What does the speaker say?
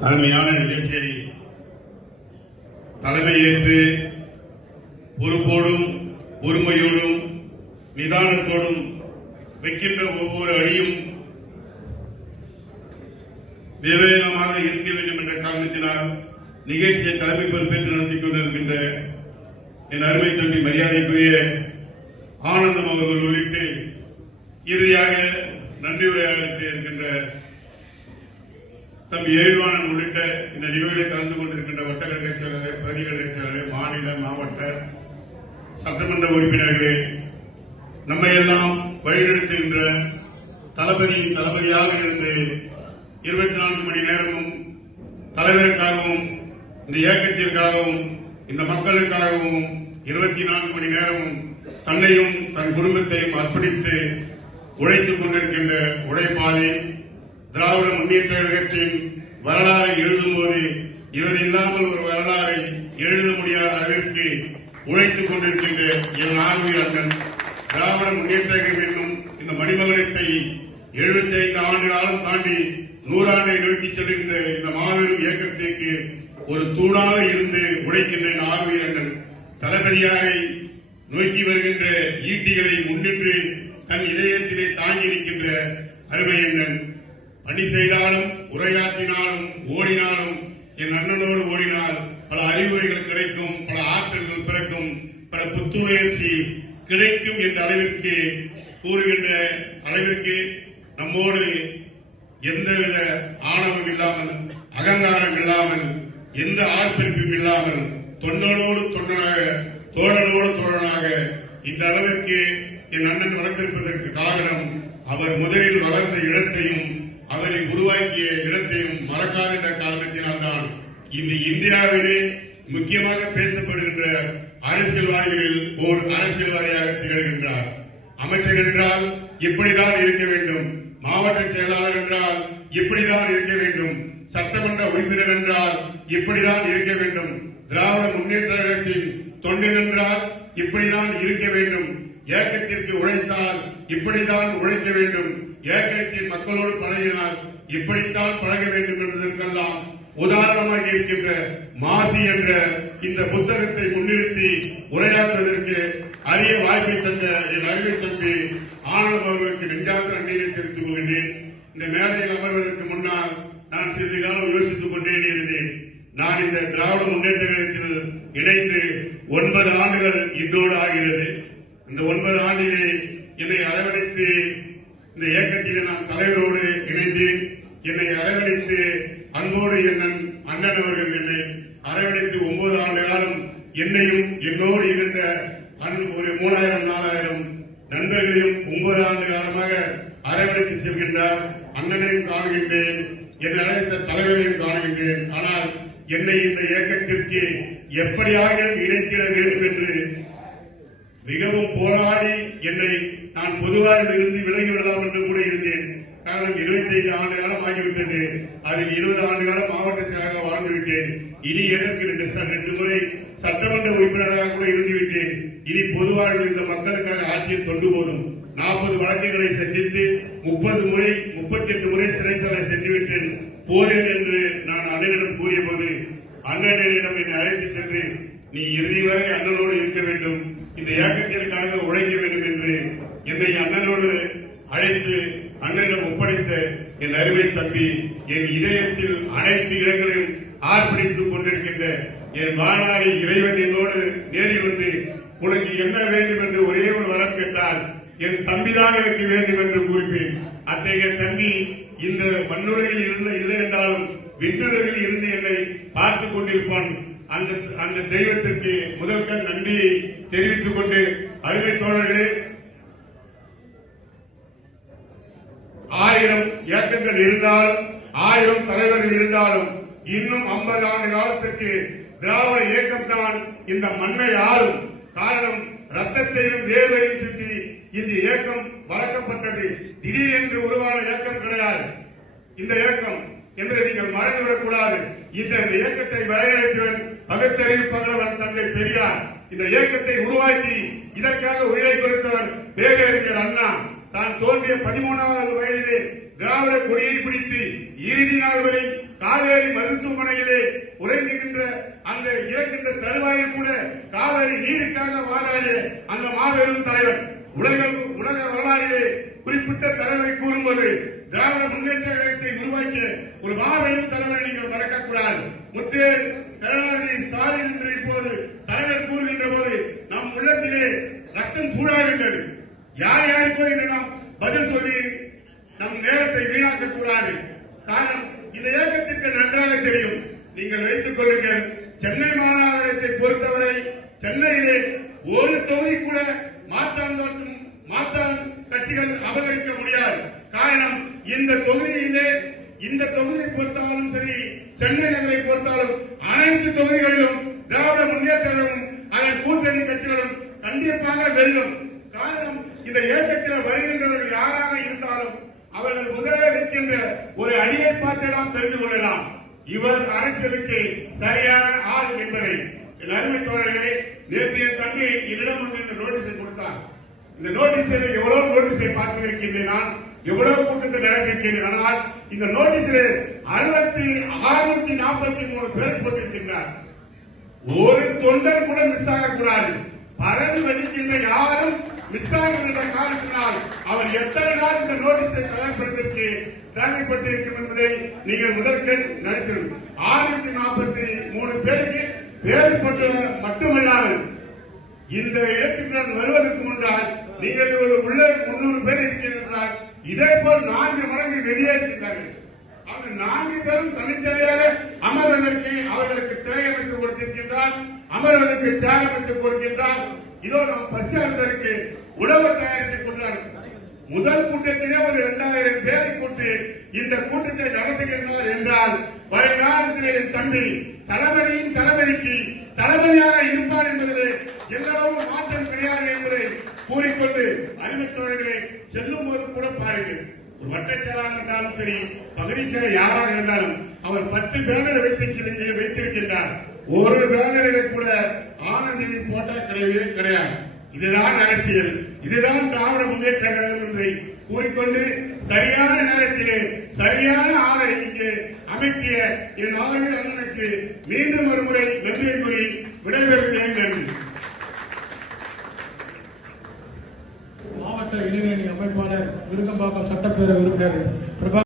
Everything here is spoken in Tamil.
அருமையான நிகழ்ச்சியை தலைமையேற்று பொறுப்போடும் பொறுமையோடும் நிதானத்தோடும் வைக்கின்ற ஒவ்வொரு அடியும் விவேகமாக இருக்க வேண்டும் என்ற காரணத்தினால் நிகழ்ச்சியை தலைமை பொறுப்பேற்று நடத்திக் கொண்டிருக்கின்ற என் அருமை தம்பி மரியாதைக்குரிய ஆனந்தம் அவர்கள் உள்ளிட்டு இறுதியாக நன்றியுரையாற்றி இருக்கின்ற தம்பி ஏழ்வாணன் உள்ளிட்ட இந்த நிகழ்வில் கலந்து கொண்டிருக்கின்ற வட்டக்கழக செயலாளர் பகுதி கழக செயலாளர் மாநில மாவட்ட சட்டமன்ற உறுப்பினர்களே நம்மை எல்லாம் வழிநடத்துகின்ற தளபதியின் தளபதியாக இருந்து இருபத்தி நான்கு மணி நேரமும் தலைவருக்காகவும் இந்த இயக்கத்திற்காகவும் இந்த மக்களுக்காகவும் இருபத்தி நான்கு மணி நேரமும் தன்னையும் தன் குடும்பத்தையும் அர்ப்பணித்து உழைத்துக் கொண்டிருக்கின்ற உழைப்பாளி திராவிட முன்னேற்ற கழகத்தின் வரலாறை எழுதும்போது இவர் இல்லாமல் ஒரு வரலாறை எழுத முடியாத அளவிற்கு உழைத்துக் கொண்டிருக்கின்ற என் ஆர்வீர் அண்ணன் திராவிட முன்னேற்ற கழகம் என்னும் இந்த மணிமகுடத்தை 75 ஆண்டு காலம் தாண்டி நூறாண்டை நோக்கி செல்கின்ற இந்த மாபெரும் இயக்கத்திற்கு ஒரு தூணாக இருந்து உழைக்கின்ற என் அண்ணன் தளபதியாரை நோக்கி வருகின்ற ஈட்டிகளை முன்னின்று தன் இதயத்திலே தாங்கி நிற்கின்ற அருமையண்ணன் பணி செய்தாலும் உரையாற்றினாலும் ஓடினாலும் என் அண்ணனோடு ஓடினால் பல அறிவுரைகள் கிடைக்கும் பல ஆற்றல்கள் பிறக்கும் பல புத்துணர்ச்சி கிடைக்கும் என்ற அளவிற்கு கூறுகின்ற அளவிற்கு நம்மோடு எந்தவித ஆணவம் இல்லாமல் அகங்காரம் இல்லாமல் எந்த ஆர்ப்பரிப்பும் இல்லாமல் தொண்டனோடு தொண்டனாக தோழனோடு தோழனாக இந்த அளவிற்கு என் அண்ணன் வளர்ந்திருப்பதற்கு காரணம் அவர் முதலில் வளர்ந்த இடத்தையும் அவரை உருவாக்கிய இடத்தையும் மறக்காத காரணத்தினால்தான் இந்த இந்தியாவிலே முக்கியமாக பேசப்படுகின்ற அரசியல்வாதிகளில் ஓர் அரசியல்வாதியாக திகழ்கின்றார். அமைச்சர் என்றால் இப்படிதான் இருக்க வேண்டும். மாவட்ட செயலாளர் என்றால் இப்படிதான் இருக்க வேண்டும். சட்டமன்ற உறுப்பினர் என்றால் இப்படிதான் இருக்க வேண்டும். திராவிட முன்னேற்ற கழகத்தின் தொண்டன் என்றால் இப்படிதான் இருக்க வேண்டும். இயக்கத்திற்கு உழைத்தால் இப்படித்தான் உழைக்க வேண்டும். இயக்கத்தின் மக்களோடு பழகினால் இப்படித்தான் பழக வேண்டும் என்பதற்கெல்லாம் உதாரணமாக இருக்கின்ற மாசி என்ற இந்த புத்தகத்தை முன்னிறுத்தி உரையாற்றுவதற்கு அரிய வாய்ப்பை தந்த என் அருமை தம்பி ஆனந்த் அவர்களுக்கு நெஞ்சார்ந்த நன்றியை தெரிவித்துக் கொள்கின்றேன். இந்த மேடையில் அமர்வதற்கு முன்னால் நான் சிறிது காலம் யோசித்துக் கொண்டே இருந்தேன். நான் இந்த திராவிட முன்னேற்ற கழகத்தில் இணைந்து ஒன்பது ஆண்டுகள் இன்றோடு ஆகிறது. இந்த ஒன்பது ஆண்டிலே என்னை அரவணைத்து இந்த இயக்கத்திலே நான் தலைவரோடு இணைந்தேன். என்னை அரவணைத்து அன்போடு என்னன் அண்ணன் அவர்கள் என்னை அரவணைத்து ஒன்பது ஆண்டு காலம் என்னையும் என்னோடு இருந்த அன்- ஒரு மூணாயிரம் நாலாயிரம் நண்பர்களையும் ஒன்பது ஆண்டு காலமாக அரவணைத்து செல்கின்றார். அண்ணனையும் காணுகின்றேன். என்னை அழைத்த தலைவரையும் காணுகின்றேன். ஆனால் என்னை இந்த இயக்கத்திற்கு எப்படியாக இணைத்திட வேண்டும் என்று மிகவும் போராடி என்னை நான் பொதுவாக இருந்து விலகி விடலாம் என்று கூட இருந்தேன். காரணம் 25 ஆண்டு காலம் ஆகிவிட்டது. அதில் 20 ஆண்டு காலம் மாவட்ட செயலாக வாழ்ந்து விட்டேன். இனி எனக்கு ரெண்டு முறை சட்டமன்ற உறுப்பினராக கூட இருந்துவிட்டேன் இனி பொதுவாழ்வில் இந்த மக்களுக்காக ஆட்சியை தொண்டு போதும் நாற்பது வழக்குகளை சந்தித்து முப்பது முறை முப்பத்தி எட்டு முறை சிறைசாலை சென்றுவிட்டேன் போதேன் என்று நான் அண்ணனிடம் கூறிய போது அண்ணனிடம் என்னை அழைத்து சென்று நீ இறுதி வரை அண்ணனோடு இருக்க வேண்டும். இந்த இயக்கத்திற்காக உழைக்க வேண்டும் என்று என்னை அண்ணனோடு அழைத்து அண்ணனிடம் ஒப்படைத்த என் அருமை தம்பி என் இதயத்தில் அனைத்து இடங்களையும் ஆர்ப்பணித்துக் கொண்டிருக்கின்ற என் வாழ்நாளை இறைவன் என்னோடு நேரில் வந்து உனக்கு என்ன வேண்டும் என்று ஒரே ஒரு வரம் கேட்டால் என் தம்பிதான் எனக்கு வேண்டும் என்று கூறிப்பேன் அத்தகைய தம்பி இந்த மண்ணுலகில் இருந்த இல்லை என்றாலும் விண்ணுலகில் இருந்து என்னை பார்த்துக் கொண்டிருப்பான். அந்த அந்த தெய்வத்திற்கு முதல் கண் நன்றியை தெரிவித்துக் கொண்டு அருமை தோழர்களே ஆயிரம் இயக்கங்கள் இருந்தாலும் ஆயிரம் தலைவர்கள் இருந்தாலும் இன்னும் 50 ஆண்டு காலத்திற்கு திராவிட இயக்கம் தான் இந்த மண்ணை ஆளும். காரணம் ரத்தத்தையும் வேர்வையும் சுற்றி இந்த இயக்கம் வளர்க்கப்பட்டது. திடீரென்று உருவான இயக்கம் கிடையாது. இந்த இயக்கம் என்பதை நீங்கள் மறந்துவிடக் கூடாது இந்த இயக்கத்தை வரையறுத்தவன் பகுத்தறிவு தந்தை பெரியார். இந்த இயக்கத்தை உருவாக்கி இதற்காக உயிரை கொடுத்தவர் பேரறிஞர் அண்ணா. தான் தோன்றிய பதிமூணாவது வயதிலே திராவிட கொடியை பிடித்து இறுதி நாள் வரை காவேரி மருத்துவமனையிலே உறைந்துகின்ற அந்த இறக்கின்ற தருவாயில் கூட காவேரி நீருக்காக வாதாடிய அந்த மாபெரும் தலைவர். உலக உலக வரலாறிலே குறிப்பிட்ட தலைவரை கூறும்போது திராவிட முன்னேற்ற கழகத்தை உருவாக்கிய ஒரு மாபெரும் தலைவரை நீங்கள் மறக்கக்கூடாது. முத்தே கருணாநிதி ஸ்டாலின் என்று இப்போது தலைவர் கூறுகின்ற போது நம் உள்ளத்திலே ரத்தம் சூடாகின்றது யார் யாருக்கோ என்று நாம் பதில் சொல்லி நம் நேரத்தை வீணாக்க கூடாது காரணம் இந்த இயக்கத்திற்கு நன்றாக தெரியும். நீங்கள் வைத்துக் கொள்ளுங்கள் சென்னை மாநகரத்தை பொறுத்தவரை சென்னையிலே ஒரு தொகுதி கூட மாற்றாந்தோட்டம் மாற்றான் கட்சிகள் அபகரிக்க முடியாது காரணம் இந்த தொகுதியிலே இந்த தொகுதியை பொறுத்தாலும் சரி சென்னை நகரை பொறுத்தாலும் அனைத்து தொகுதிகளிலும் திராவிட முன்னேற்ற அதன் கூட்டணி கட்சிகளும் கண்டிப்பாக வெல்லும் காரணம் இந்த இயக்கத்தில் வருகின்றவர்கள் யாராக இருந்தாலும் அவர்கள் முதலில் இருக்கின்ற ஒரு அடியை பார்த்து நாம் தெரிந்து கொள்ளலாம். இவர் அரசியலுக்கு சரியான ஆள் என்பதை. என் அருமை தோழர்களே நேற்று என் தம்பி என்னிடம் வந்து இந்த நோட்டீஸை கொடுத்தார். இந்த நோட்டீஸில் எவ்வளவு நோட்டீஸை பார்த்திருக்கின்றேன் நான் எவ்வளவு கூட்டத்தில் நடந்திருக்கின்றேன் ஆனால் இந்த நோட்டீஸில் அறுபத்தி அறுநூத்தி நாற்பத்தி மூணு பேர் போட்டிருக்கின்றார் ஒரு தொண்டர் கூட மிஸ் ஆகக்கூடாது. பறந்து வதிக்கின்ற யாரும் மிஸ் ஆகின்ற காரணத்தினால் அவர் எத்தனை நாள் இந்த நோட்டீஸை தயார்படுத்திற்கு தேவைப்பட்டிருக்கும் என்பதை நீங்கள் முதற்கண் நினைத்திருக்கும் ஆயிரத்தி நாற்பத்தி மூணு பேருக்கு பேர்பட்ட மட்டுமல்லாமல் இந்த இடத்துக்கு நான் வருவதற்கு முன்னால் நீங்கள் ஒரு உள்ள முன்னூறு பேர் இருக்கிறார் இதே போல் நான்கு மடங்கு வெளியேறுகின்றார்கள் அந்த நான்கு பேரும் தனித்தனி அமர்வதற்கு அவர்களுக்கு திரை அமைத்து கொடுக்கின்றான் அமர்வதற்கு சேர் கொடுக்கின்றான் இதோ நாம் பசியாளருக்கு உணவு தயாரித்துக் கொண்டார்கள் முதல் கூட்டத்திலே ஒரு இரண்டாயிரம் பேரை கூட்டி இந்த கூட்டத்தை நடத்துகின்றார் என்றால் வருங்காலத்தில் என் தம்பி தளபதியின் தளபதிக்கு தளபதியாக இருப்பார் என்பதிலே எந்தளவு மாற்றம் கிடையாது என்பதை கூறிக்கொண்டு அறிவித்தவர்களை செல்லும் போது கூட பாருங்கள். ஒரு வட்டச் இருந்தாலும் சரி பகுதி செயலர் யாராக இருந்தாலும் அவர் பத்து பேனர் வைத்திருக்கிற வைத்திருக்கின்றார். ஒரு பேனரில கூட ஆனந்தின் போட்டா கிடையவே கிடையாது. இதுதான் அரசியல். இதுதான் திராவிட முன்னேற்ற கழகம் என்பதை கூறிக்கொண்டு சரியான நேரத்திலே சரியான ஆளை இங்கே அமைத்திய என் ஆளுநர் அண்ணனுக்கு மீண்டும் ஒரு முறை நன்றியை கூறி விடைபெறுகிறேன் நன்றி. மாவட்ட இளைஞரணி அமைப்பாளர் விருகம்பாக்கம் சட்டப்பேரவை உறுப்பினர்